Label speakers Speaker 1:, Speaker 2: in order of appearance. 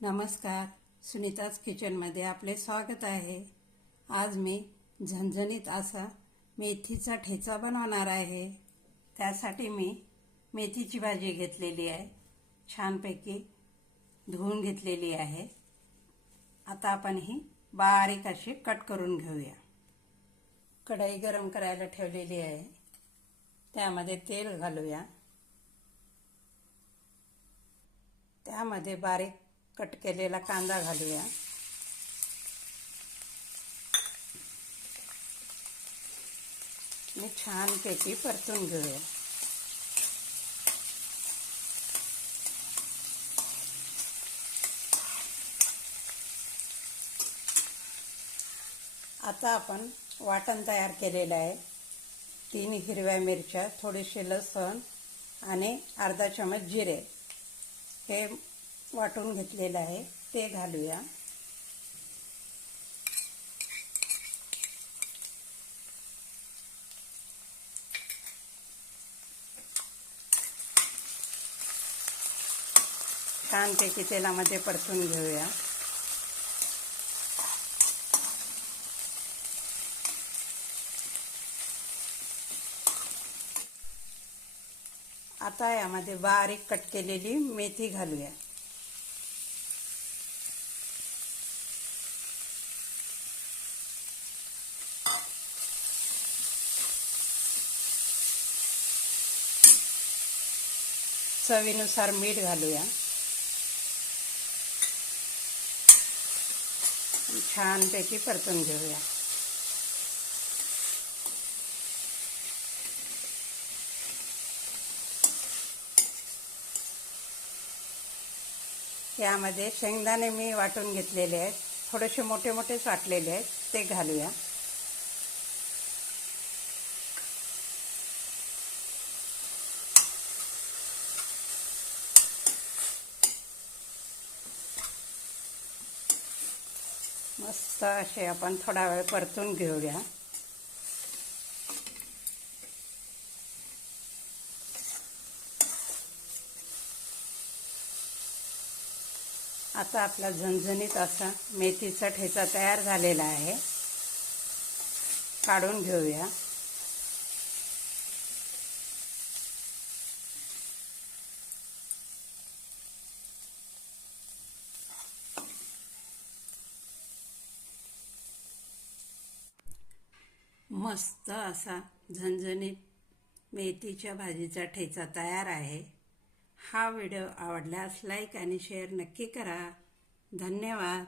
Speaker 1: नमस्कार. सुनीताज किचनमध्ये आपले स्वागत आहे. आज मी झणझणीत असा मेथीचा ठेचा बनवणार आहे. त्यासाठी मी मेथीची भाजी घेतलेली आहे. छानपैकी धुवून घेतलेली आहे. आता आपण ही बारीक अशी कट करून घेऊया. कढई गरम करायला ठेवलेली आहे. त्यामध्ये तेल घालूया. त्यामध्ये बारीक कट केलेला कांदा घालूया. आणि छानपैकी परतून घेऊया. आता आपण वाटण तयार केलेलं आहे. तीन हिरव्या मिरच्या थोडेसे लसण आणि अर्धा चमच जिरे. हे वाटून घेतलेलं आहे ते घालूया. छानपैकी तेलामध्ये परतून घेऊया. आता यामध्ये बारीक कट केलेली मेथी घालूया. चवीनुसार मीठ घालूया. छानपैकी परतून घेऊया. यामध्ये शेंगदाणे मी वाटून घेतलेले आहेत. थोडेसे मोठे मोठेच वाटलेले आहेत. ते घालूया. मस्त असे आपण थोडा वेळ परतून घेऊया. आता आपला झणझणीत असा मेथीचा ठेचा तयार झालेला आहे. काढून घेऊया. मस्त असा झणझणीत मेथीच्या भाजीचा ठेचा तयार आहे. हा व्हिडिओ आवडल्यास लाईक आणि शेअर नक्की करा. धन्यवाद.